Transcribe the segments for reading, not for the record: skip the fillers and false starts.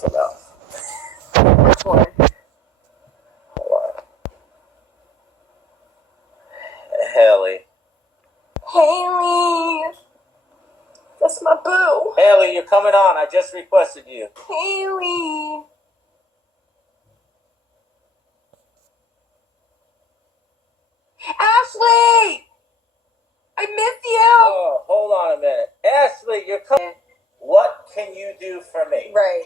close my mouth. Hold on. Haley. Haley! That's my boo. Haley, you're coming on. I just requested you. Haley! Ashley! I miss you! Oh, hold on a minute. Ashley, you're coming. What can you do for me? Right.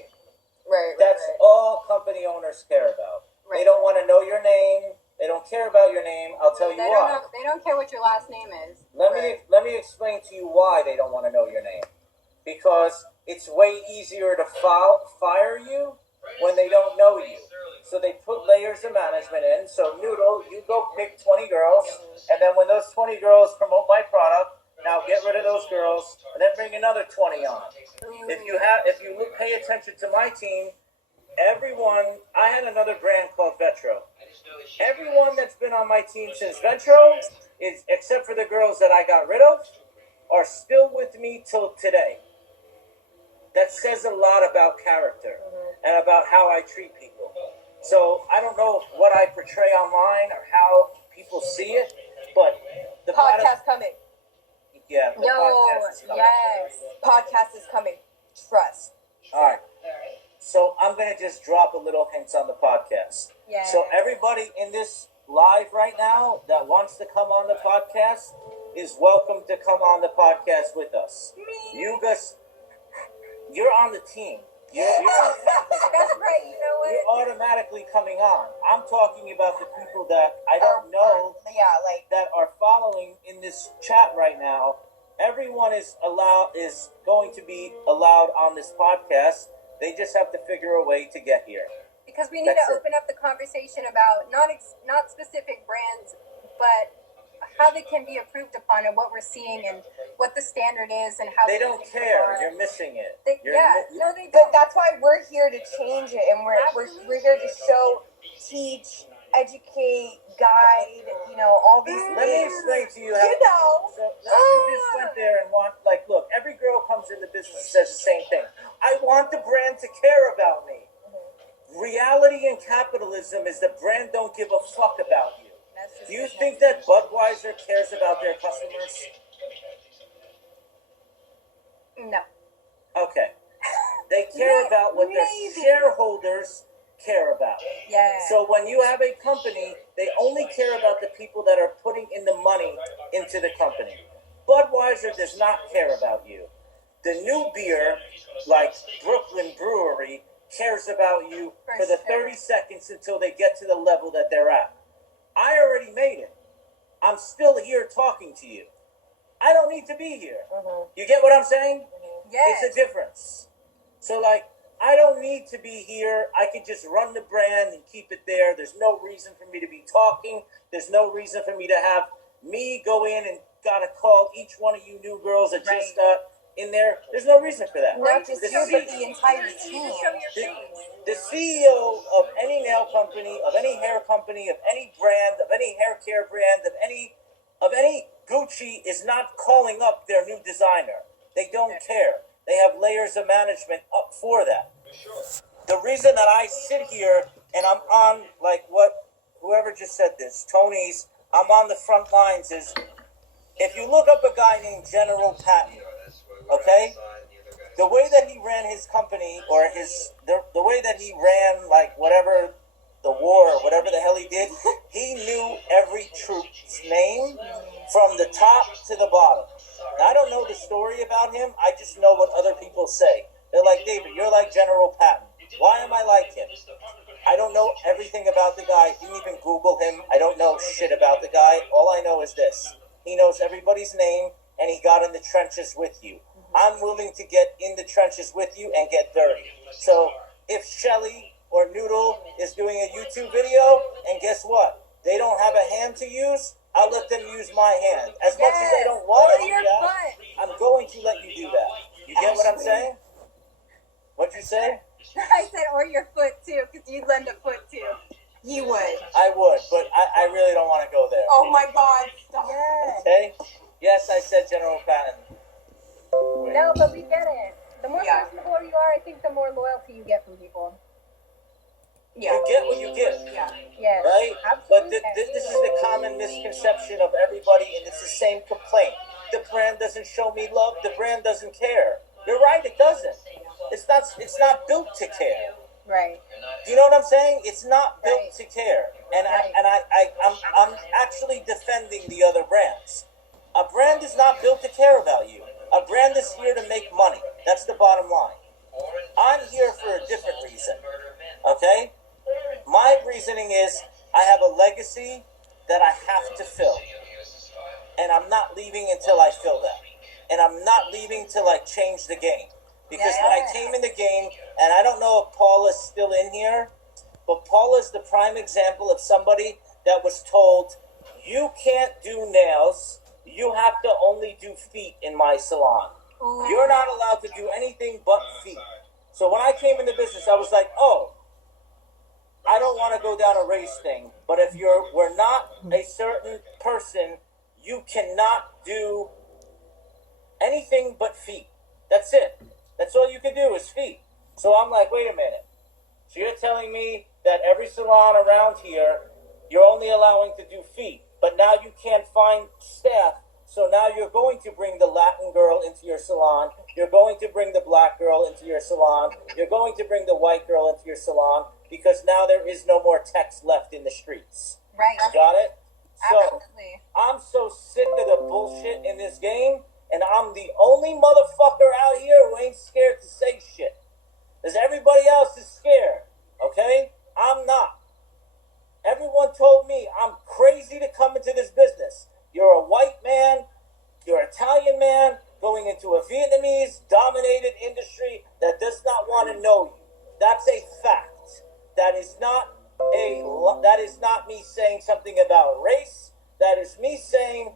That's all company owners care about. Right. They don't want to know your name. They don't care about your name. I'll tell you why. They don't care what your last name is. Let me explain to you why they don't want to know your name. Because it's way easier to fire you when they don't know you. So they put layers of management in. So Noodle, you go pick 20 girls, and then when those 20 girls promote my product, now get rid of those girls, and then bring another 20 on. If you pay attention to my team, everyone, I had another brand called Vetro. Everyone that's been on my team since Vetro, is except for the girls that I got rid of, are still with me till today. That says a lot about character and about how I treat people. So I don't know what I portray online or how people see it, but the podcast coming. Yeah. Podcast is coming. Yes. Podcast is coming. Trust. All right. So I'm going to just drop a little hints on the podcast. Yeah. So everybody in this live right now that wants to come on the podcast is welcome to come on the podcast with us. Me. You guys, you're on the team. That's right. You know what? You're automatically coming on. I'm talking about the people that I don't know that are following in this chat right now. Everyone is going to be allowed on this podcast. They just have to figure a way to get here. Because we need to open up the conversation about not specific brands, but how they can be improved upon and what we're seeing and what the standard is and how they don't care. You're missing it. They don't. But that's why we're here to change it, and we're here to show, teach, educate, guide. All these things. Let me explain to you how. So you just went there and look. Every girl comes in the business and says the same thing. I want the brand to care about me. Reality in capitalism is the brand don't give a fuck about you. Do you think that Budweiser cares about their customers? No. Okay. They care about what their shareholders care about. Yeah. So when you have a company, they only care about the people that are putting in the money into the company. Budweiser does not care about you. The new beer, like Brooklyn Brewery, cares about you for the 30 seconds until they get to the level that they're at. I already made it. I'm still here talking to you. I don't need to be here. You get what I'm saying? Yes. It's a difference. So, I don't need to be here. I can just run the brand and keep it there. There's no reason for me to be talking. There's no reason for me to have me go in and gotta call each one of you new girls that just in there. There's no reason for that. Not just you, but the entire team. The CEO of any nail company, of any hair company, of any brand, of any hair care brand, of any Gucci is not calling up their new designer. They don't care. They have layers of management up for that. The reason that I sit here and I'm on whoever just said this, Tony's, I'm on the front lines is if you look up a guy named General Patton, okay? The way that he ran his company or the way that he ran whatever the war or whatever the hell he did, he knew every troop's name from the top to the bottom. Now, I don't know the story about him. I just know what other people say. They're like, David, you're like General Patton. Why am I like him? I don't know everything about the guy. Didn't even Google him. I don't know shit about the guy. All I know is this. He knows everybody's name, and he got in the trenches with you. I'm willing to get in the trenches with you and get dirty. So if Shelly or Noodle is doing a YouTube video, and guess what? They don't have a hand to use, I'll let them use my hand. As much as I don't want to do that, I'm going to let you do that. You get what I'm saying? What'd you say? I said, or your foot too, because you'd lend a foot too. You would. I would, but I really don't want to go there. Oh my God. Stop. Okay? Yes, I said General Patton. No, but we get it. The more personable you you are, I think the more loyalty you get from people. You get what you give. Yeah. Yes. Right? But Absolutely. this is the common misconception of everybody, and it's the same complaint. The brand doesn't show me love. The brand doesn't care. You're right. It doesn't. It's not built to care. Right. Do you know what I'm saying? It's not built Right. to care. And Right. I'm actually defending the other brands. A brand is not built to care about you. A brand is here to make money. That's the bottom line. I'm here for a different reason. Okay? My reasoning is I have a legacy that I have to fill. And I'm not leaving until I fill that. And I'm not leaving till I change the game. Because when I came in the game, and I don't know if Paula's still in here, but Paula's the prime example of somebody that was told, you can't do nails, you have to only do feet in my salon. Ooh. You're not allowed to do anything but feet. So when I came into business, I was like, oh, I don't want to go down a race thing, but if we're not a certain person, you cannot do anything but feet. That's it. That's all you can do is feet. So I'm like, wait a minute. So you're telling me that every salon around here, you're only allowing to do feet, but now you can't find staff. So now you're going to bring the Latin girl into your salon. You're going to bring the black girl into your salon. You're going to bring the white girl into your salon because now there is no more techs left in the streets. Right. Got it? So Absolutely. I'm so sick of the bullshit in this game, and I'm the only motherfucker out here who ain't scared to say shit. Because everybody else is scared, okay? I'm not. Everyone told me I'm crazy to come into this business. You're a white man, you're an Italian man, going into a Vietnamese-dominated industry that does not want to know you. That's a fact. That is not me saying something about race. That is me saying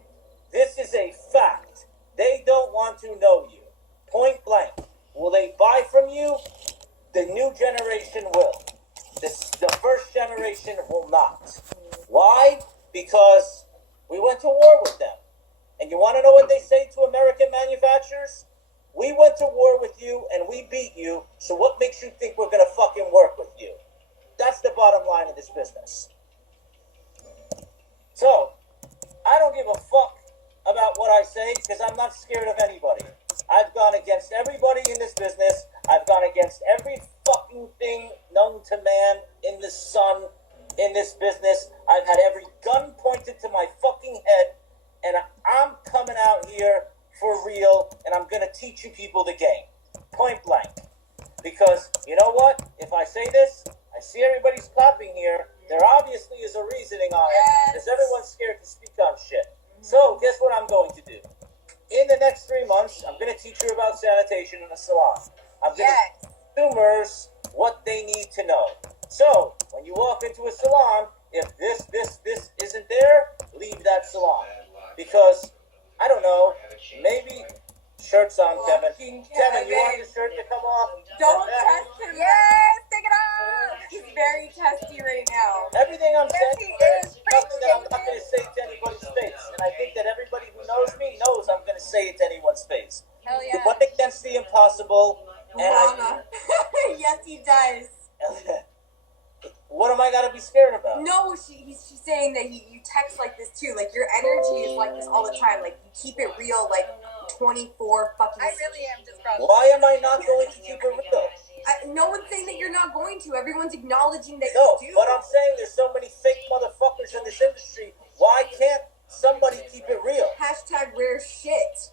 this is a fact. They don't want to know you. Point blank. Will they buy from you? The new generation will. The first generation will not. Why? Because we went to war with them. And you want to know what they say to American manufacturers? We went to war with you and we beat you, so what makes you think we're going to fucking work with you? That's the bottom line of this business. So, I don't give a fuck about what I say because I'm not scared of anybody. I've gone against everybody in this business. I've gone against every fucking thing known to man in the sun in this business. I've had every gun pointed to my fucking head, and I'm coming out here for real, and I'm going to teach you people the game. Point blank. Because, you know what? If I say this, I see everybody's clapping here. There obviously is a reasoning on it, because everyone's scared to speak on shit. So, guess what I'm going to do? In the next 3 months, I'm going to teach you about sanitation in a salon. I'm going to teach consumers what they need to know. So, when you walk into a salon, if this isn't there, leave that salon. Because, I don't know, maybe shirt's on, Kevin. Kevin, you want your shirt to come off? Don't test him. Yes, take it off. He's very testy right now. Everything I'm Yes, saying he is is. nothing that I'm not going to say to anybody's face. And I think that everybody who knows me knows I'm going to say it to anyone's face. Hell You yeah. went against the impossible, and Mama. Yes, he does. what am I gotta be scared about? No, she's saying that you text like this too. Like your energy is like this all the time. Like you keep it real, like 24 fucking. I really am just probably. Why am I not going to keep it real? No one's saying that you're not going to. Everyone's acknowledging that No, you do. but I'm saying there's so many fake motherfuckers in this industry. Why can't somebody keep it real? Hashtag rare shit.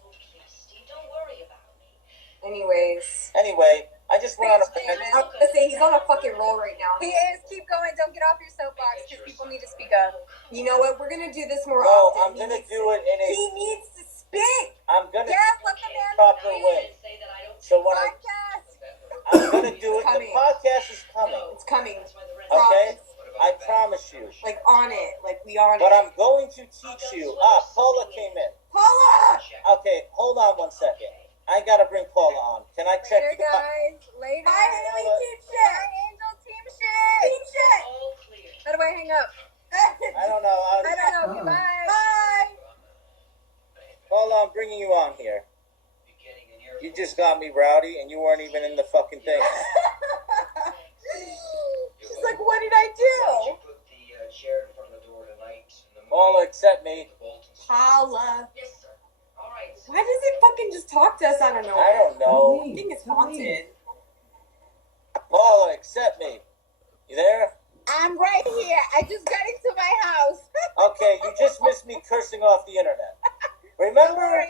Anyways. Anyway, I just went on a Thanks, David. I'm gonna say he's on a fucking roll right now. He is. Keep going. Don't get off your soapbox because people need to speak up. You know what? We're gonna do this more No, often. I'm gonna do it in He a. needs to speak. I'm gonna Yes, do let it the in a man proper speak. way. So when Podcast. I'm gonna do it, the Coming. podcast is coming. It's coming. Okay, Promise. I promise you. Like on it. Like we on But it. I'm going to teach you. Paula came in. Paula! Okay, hold on one second. I gotta bring Paula on. Can I check Later, you out? guys. Later. Bye, Haley. Team shit. Bye, Angel. Team shit. Team shit. How do I hang up? I don't know. I don't know. Goodbye. Bye. Paula, I'm bringing you on here. You just got me rowdy, and you weren't even in the fucking thing. She's like, what did I do? Paula, accept me. Paula. Why does it fucking just talk to us? I don't know. I don't know. I think it's haunted. Paula, accept me. You there? I'm right here. I just got into my house. Okay, you just missed me cursing off the internet. Don't Remember? worry.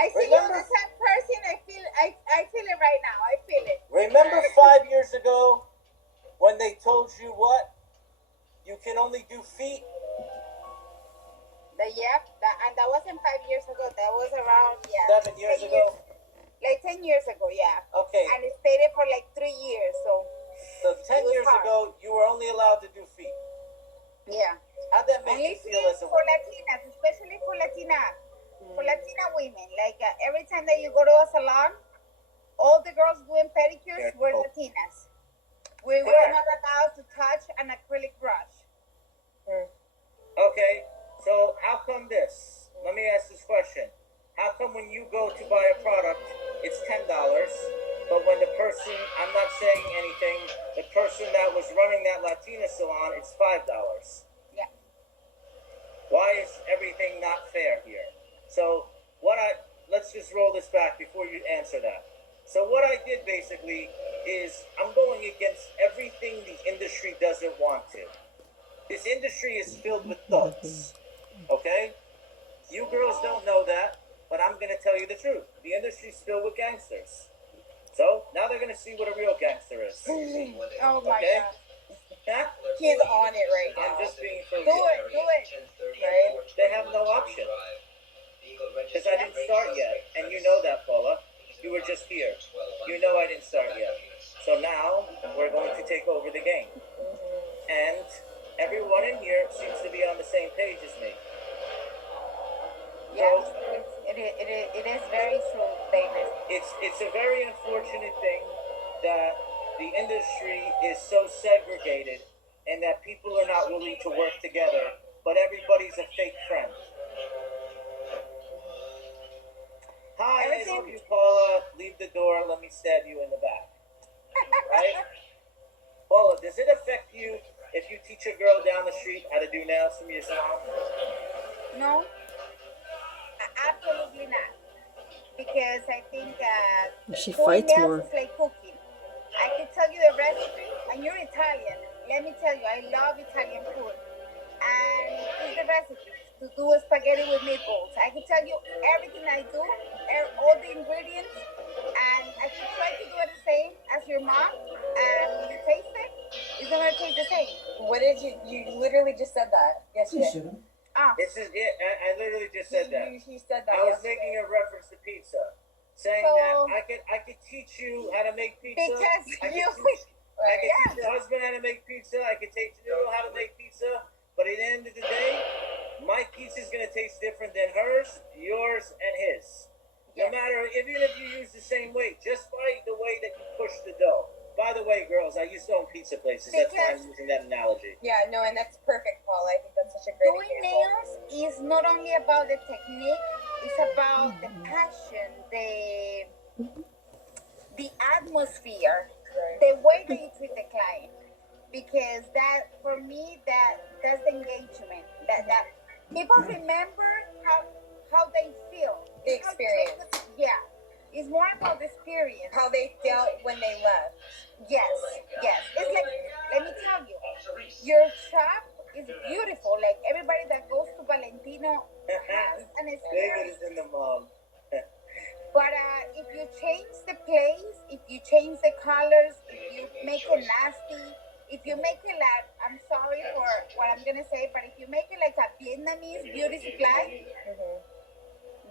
I see you on the same person. I feel it right now. I feel it. Remember 5 years ago when they told you what? You can only do feet? And that wasn't 5 years ago. That was around 7 years 10 ago? like 10 years ago, yeah. Okay, And it stayed for like 3 years, so so 10 it was years hard. ago, you were only allowed to do feet. yeah. How'd that make Only you feel as a for Latinas, especially for Latina women. Like every time that you go to a salon, all the girls doing pedicures were Latinas. We were not allowed to touch an acrylic brush. Okay, so how come this? Let me ask this question. How come when you go to buy a product, it's $10, but when the person, I'm not saying anything, the person that was running that Latina salon, it's $5? Yeah. Why is everything not fair here? So let's just roll this back before you answer that. So what I did basically is I'm going against everything the industry doesn't want to. This industry is filled with thugs, okay? You girls don't know that, but I'm going to tell you the truth. The industry's filled with gangsters. So now they're going to see what a real gangster is. Oh my Okay? God. Yeah? He's on it right I'm now. just being for Do real. it. Right? They have no option. Because I didn't start yet, and you know that, Paula. You were just here. You know I didn't start yet. So now we're going to take over the game. And everyone in here seems to be on the same page as me. Yeah, it is very true, David. It's a very unfortunate thing that the industry is so segregated and that people are not willing to work together, but everybody's a fake friend. Hi, I love you, Paula. Leave the door. Let me stab you in the back. Right? Paula, does it affect you if you teach a girl down the street how to do nails from your salon? No, absolutely not. Because I think She doing fights nails more. is like cooking. I can tell you the recipe, and you're Italian. Let me tell you, I love Italian food. And it's the recipe to do spaghetti with meatballs. I can tell you everything I do, all the ingredients, and I can try to do it the same as your mom, and when you taste it, it's not gonna taste the same. What did you literally just said that yesterday. This is it. I literally just said that. He said that I was yesterday. making a reference to pizza, saying So- that I could teach you how to make pizza. Because I could you, teach your husband how to make pizza. I could teach you how to make pizza. But at the end of the day, my pizza is going to taste different than hers, yours, and his. No Yes. matter, even if you use the same weight, just by the way that you push the dough. By the way, girls, I used to own pizza places. That's why I'm using that analogy. Yeah, no, and that's perfect, Paul. I think that's such a great doing example. nails is not only about the technique, it's about the passion, the atmosphere, Right. the way that you treat the client. Because that, for me, that's the engagement. That people remember how they feel. The experience. Yeah, it's more about the experience. How they felt when they left. Yes. It's like, let me tell you, your shop is beautiful. Like everybody that goes to Valentino has an David experience. is in the mall. But if you change the place, if you change the colors, if you make it nasty, if you make it like, I'm sorry for what I'm gonna say, but if you make it like a Vietnamese beauty supply,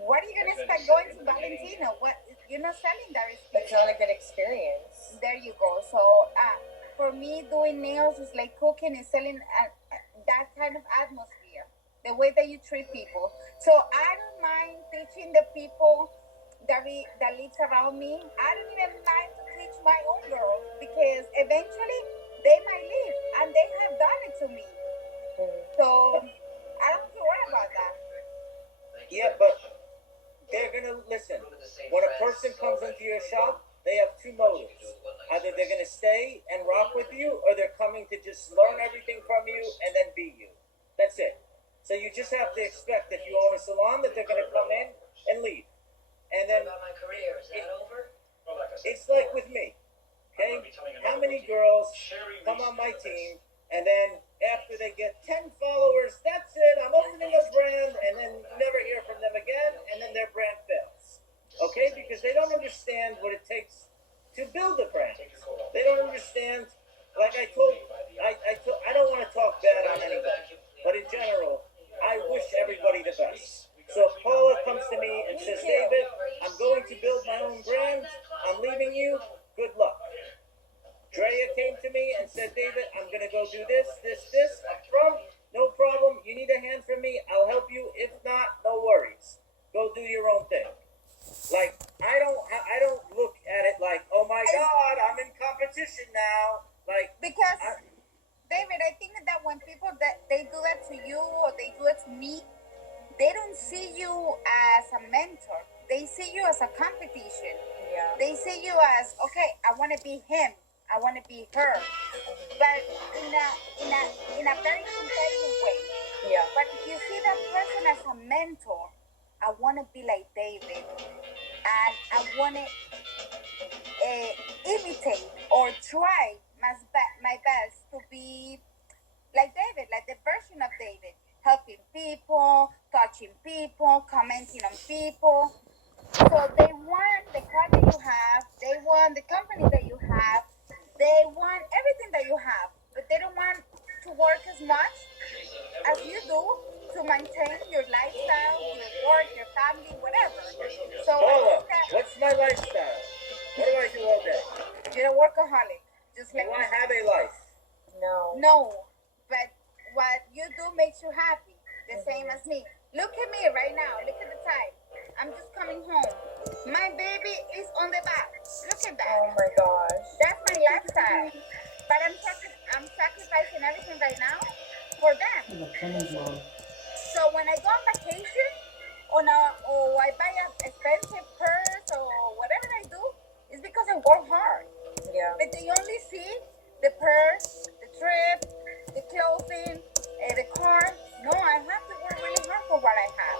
what are you gonna expect going to Valentino? What, you're not selling that It's experience. not a good experience. There you go. So for me, doing nails is like cooking and selling that kind of atmosphere, the way that you treat people. So I don't mind teaching the people that lives around me. I don't even mind to teach my own girls because eventually they might leave, and they have done it to me. So I don't have to worry about that. Yeah, but they're gonna listen. when a person comes into your shop, they have two motives. Either they're going to stay and rock with you, or they're coming to just learn everything from you and then be you. That's it. So you just have to expect, if you own a salon, that they're going to come in and leave. And then it's like with me. Okay? How many girls come on my team, and then after they get 10 followers, that's it, I'm opening a brand, and then you never hear from them again, and then their brand fails. Okay? Because they don't understand what it takes to build a brand. They don't understand, like I don't want to talk bad on anybody, but in general, I wish everybody the best. So if Paula comes to me and says, David, I'm going to build my own brand, I'm leaving you, good luck. Drea came to me and said, David, I'm going to go do this up front, no problem. You need a hand from me, I'll help you. If not, no worries. Go do your own thing. Like, I don't look at it like, oh my God, I'm in competition now. Like, because David, I think that when people that they do that to you or they do it to me, they don't see you as a mentor. They see you as a competition. Yeah. They see you as, okay, I want to be him. I want to be her. But in a very competitive way. Yeah. But if you see that person as a mentor, I want to be like David. And I want to imitate or try my best to be like David, like the version of David, helping people, touching people, commenting on people. So they want the car that you have, they want the company that you have, they want everything that you have, but they don't want to work as much as you do to maintain your lifestyle, your work, your family, whatever. So Paula, what's my lifestyle? What do I do all day? you're a workaholic, just like Do I have a life? No, but what you do makes you happy, the same as me. Look at me right now. Look at the time. I'm just coming home. My baby is on the back. Look at that. Oh my gosh. That's my lifestyle. But I'm sacrificing everything right now for them. So when I go on vacation, or I buy an expensive purse or whatever I do, it's because I work hard. Yeah. But they only see the purse, the trip, the clothing, the car. No, I have to work really hard for what I have.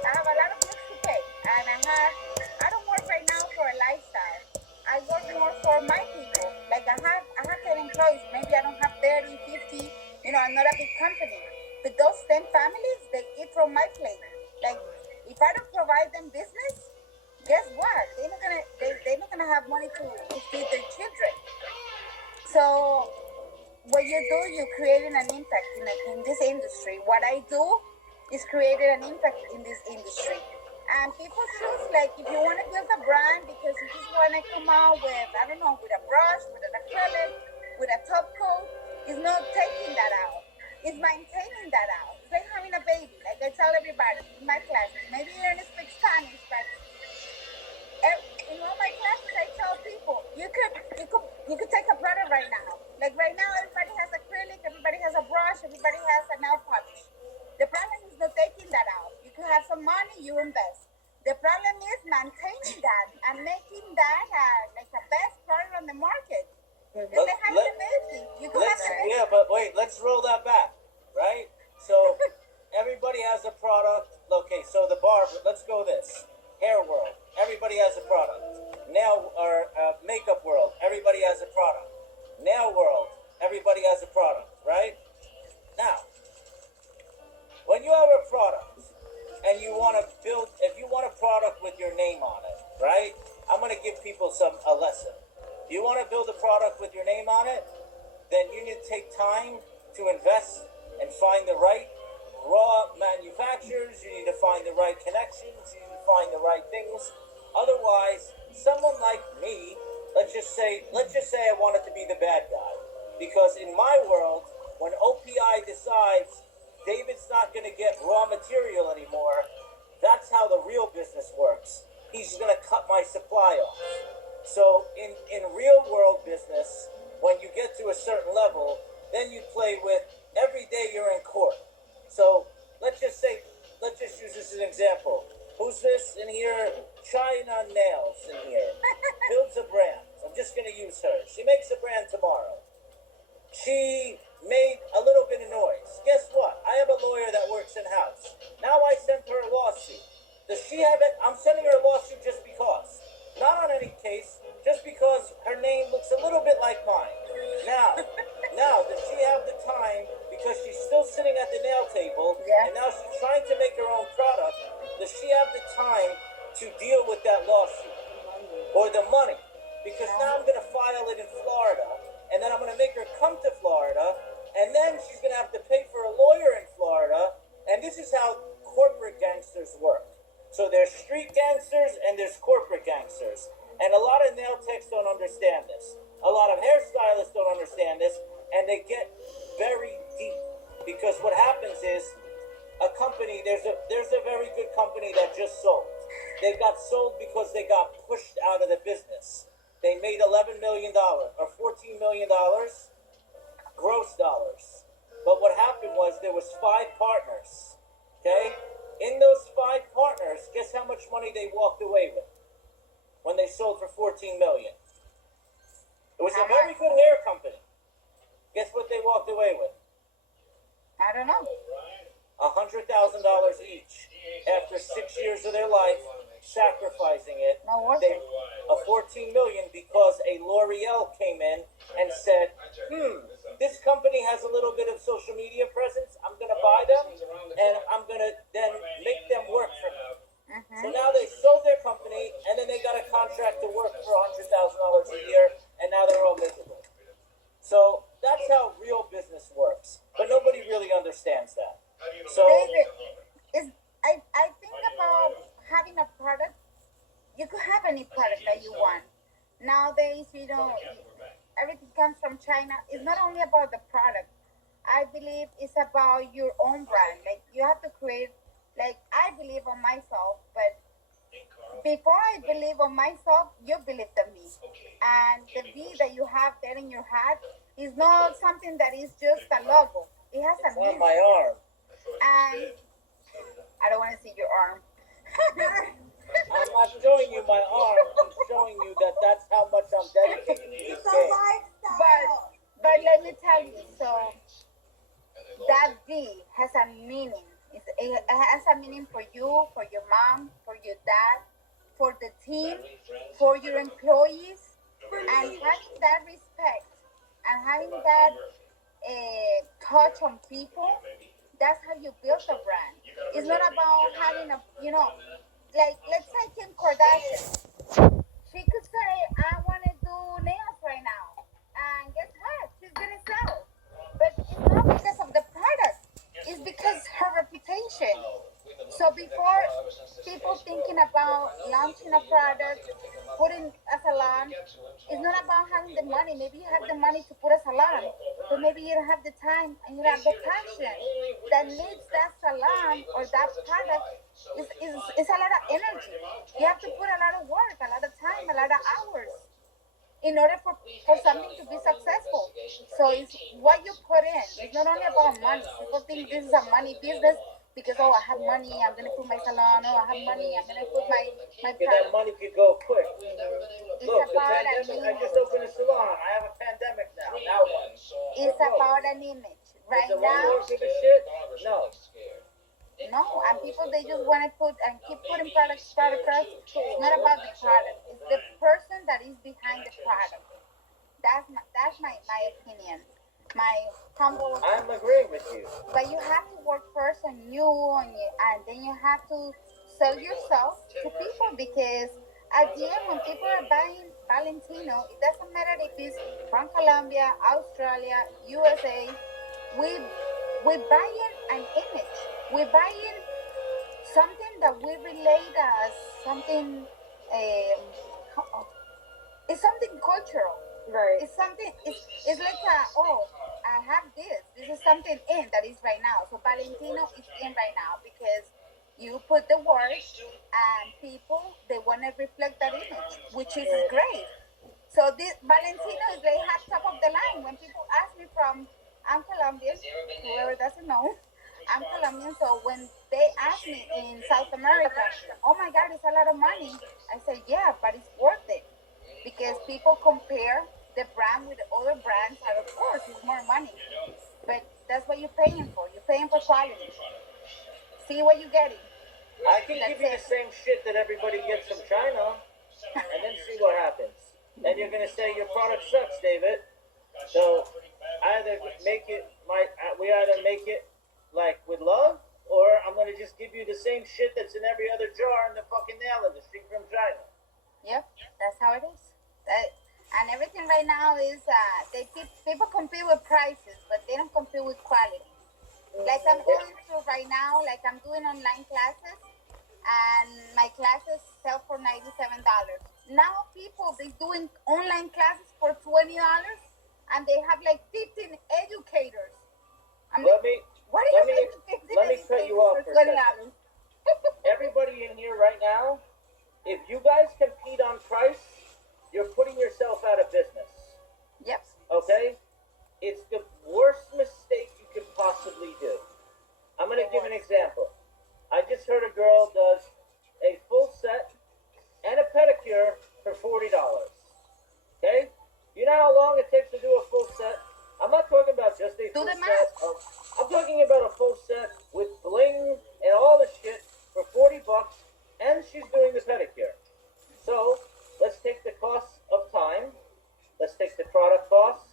I have a lot of bills to pay, and I don't work right now for a lifestyle. I work more for my people. Like I have 10 employees. Maybe I don't have 30, 50. I'm not a big company. But those 10 families, they eat from my plate. Like if I don't provide them business, guess what? They're not gonna have money to feed their children. So what you do, you're creating an impact in this industry. What I do is creating an impact in this industry. And people choose, like, if you want to build a brand because you just want to come out with, I don't know, with a brush, with an acrylic, with a top coat, it's not taking that out. It's maintaining that out. It's like having a baby. Like I tell everybody in my classes, maybe you don't speak Spanish, but in all my classes, I tell people, you could take a product right now. Like right now, everybody has acrylic, everybody has a brush, everybody has a nail polish. The problem is not taking that out. You could have some money, you invest. The problem is maintaining that and making that like the best product on the market. It's like having a baby. You could have a baby. Yeah, but wait, let's roll that back, right? So everybody has a product. Okay, so the barber, let's go this. Hair world, everybody has a product. Nail or makeup world, everybody has a product. Nail world, everybody has a product, right? Now, when you have a product and you want to build, if you want a product with your name on it, right? I'm going to give people a lesson. You want to build a product with your name on it, then you need to take time to invest and find the right raw manufacturers. You need to find the right connections. You need to find the right things. Otherwise, someone like me, let's just say I wanted to be the bad guy. Because in my world, when OPI decides David's not going to get raw material anymore, that's how the real business works. He's going to cut my supply off. So in real world business, when you get to a certain level, then you play with every day you're in court. So let's just use this as an example. Who's this in here? China Nails in here. Builds a brand. I'm just going to use her. She makes a brand tomorrow. She made a little bit of noise. Guess what? I have a lawyer that works in-house. Now I sent her a lawsuit. Does she have it? I'm sending her a lawsuit just because. Not on any case, just because her name looks a little bit like mine. Now, does she have the time, because she's still sitting at the nail table, and now she's trying to make her own product, does she have the time to deal with that lawsuit? Or the money? Because now I'm going to file it in Florida, and then I'm going to make her come to Florida, and then she's going to have to pay for a lawyer in Florida, and this is how corporate gangsters work. So there's street gangsters and there's corporate gangsters. And a lot of nail techs don't understand this. A lot of hairstylists don't understand this, and they get very deep. Because what happens is, a company, there's a very good company that just sold. They got sold because they got pushed out of the business. They made $11 million or $14 million gross dollars. But what happened was there was 5 partners. Okay? In those 5 partners, guess how much money they walked away with when they sold for $14 million? It was a very good hair company. Guess what they walked away with? I don't know. $100,000 each. After 6 years of their life, sacrificing it, No worth they it. a $14 million because a L'Oreal came in and said, this company has a little bit of social media presence. I'm going to buy them, and I'm going to then make them work for me. So now they sold their company, and then they got a contract to work for $100,000 a year, and now they're all miserable. So that's how real business works. But nobody really understands that. So David, I think about having a product. You could have any product that you want. Nowadays, everything comes from China. It's not only about the product. I believe it's about your own brand. Like, you have to create, like, I believe on myself, but before I believe on myself, you believed in me. And the V that you have there in your hat is not something that is just a logo. It has it's a on meaning. my arm. And I don't want to see your arm. I'm not showing you my arm. I'm showing you that that's how much I'm dedicated to this game. But let me tell you, so that V has a meaning. It has a meaning for you, for your mom, for your dad, for the team, for your employees, and having that respect and having that touch on people. That's how you build a brand. It's not about having like, let's say Kim Kardashian. She could say, I want to do nails right now. And guess what? She's going to sell. But it's not because of the product. It's because her reputation. So before people thinking about launching a product, putting a salon, it's not about having the money. Maybe you have the money to put a salon, but maybe you don't have the time and you don't have the passion that needs that salon or that product. It's a lot of energy. You have to put a lot of work, a lot of time, a lot of hours in order for something to be successful. So it's what you put in. It's not only about money. People think this is a money business because, I have money, I'm going to put my salon. I have money, I'm going to put my Yeah, that money could go quick. It's Look, the about pandemic, I an just image. opened a salon. I have a pandemic now. Now what? It's about an image. Right Does the now, landlord give a shit? No. no, and people, they just want to put and keep putting products. It's not about the product. It's the person that is behind the product. That's my opinion. My humble. I'm agreeing with you. But you have to work first on you, and then you have to sell yourself to people, because at the end, when people are buying Valentino, it doesn't matter if it's from Colombia, Australia, USA. We buying an image. We buying something that we relate as something. It's something cultural. Right. It's something. It's like I have this. This is something in that is right now. So Valentino is in right now because you put the work, and people, they want to reflect that image, which is great. So this Valentino is like top of the line. When people ask me I'm Colombian. Whoever doesn't know, I'm Colombian. So when they asked me in South America, oh my God, it's a lot of money. I said, yeah, but it's worth it because people compare the brand with other brands, and of course, it's more money. But that's what you're paying for. You're paying for quality. See what you're getting. I can give you the same shit that everybody gets from China, and then see what happens. And you're gonna say your product sucks, David. So we either make it like with love, or I'm gonna just give you the same shit that's in every other jar in the fucking nail industry from China. Yep, that's how it is. And everything right now is people compete with prices, but they don't compete with quality. Like I'm going through right now, like I'm doing online classes, and my classes sell for $97. Now people they doing online classes for $20, and they have like 15 educators. Let me what are you let me cut you off for a second. Everybody in here right now, if you guys compete on price, you're putting yourself out of business. Yep. Okay? It's the worst mistake you could possibly do. I'm going to give an example. I just heard a girl does a full set and a pedicure for $40. Okay? You know how long it takes to do a full set? I'm not talking about just a full set. I'm talking about a full set with bling and all the shit for $40, and she's doing the pedicure. So, let's take the cost of time. Let's take the product cost,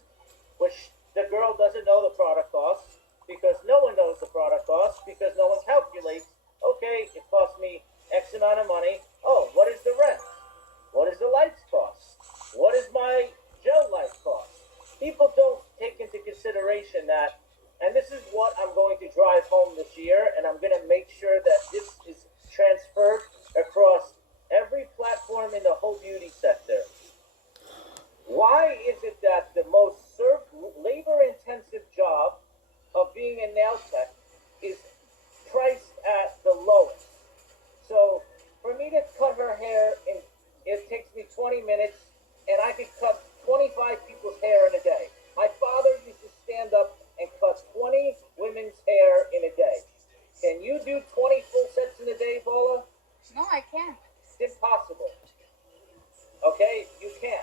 which the girl doesn't know the product cost because no one knows the product cost because no one calculates, okay, it cost me X amount of money. Oh, what is the rent? What is the lights cost? What is my gel light cost? People don't take into consideration that, and this is what I'm going to drive home this year, and I'm going to make sure that this is transferred across every platform in the whole beauty sector. Why is it that the most labor-intensive job of being a nail tech is priced at the lowest? So for me to cut her hair, it takes me 20 minutes, and I could cut 25 people's hair in a day. My father used to stand up and cut 20 women's hair in a day. Can you do 20 full sets in a day, Paula? No, I can't. It's impossible. Okay? You can't.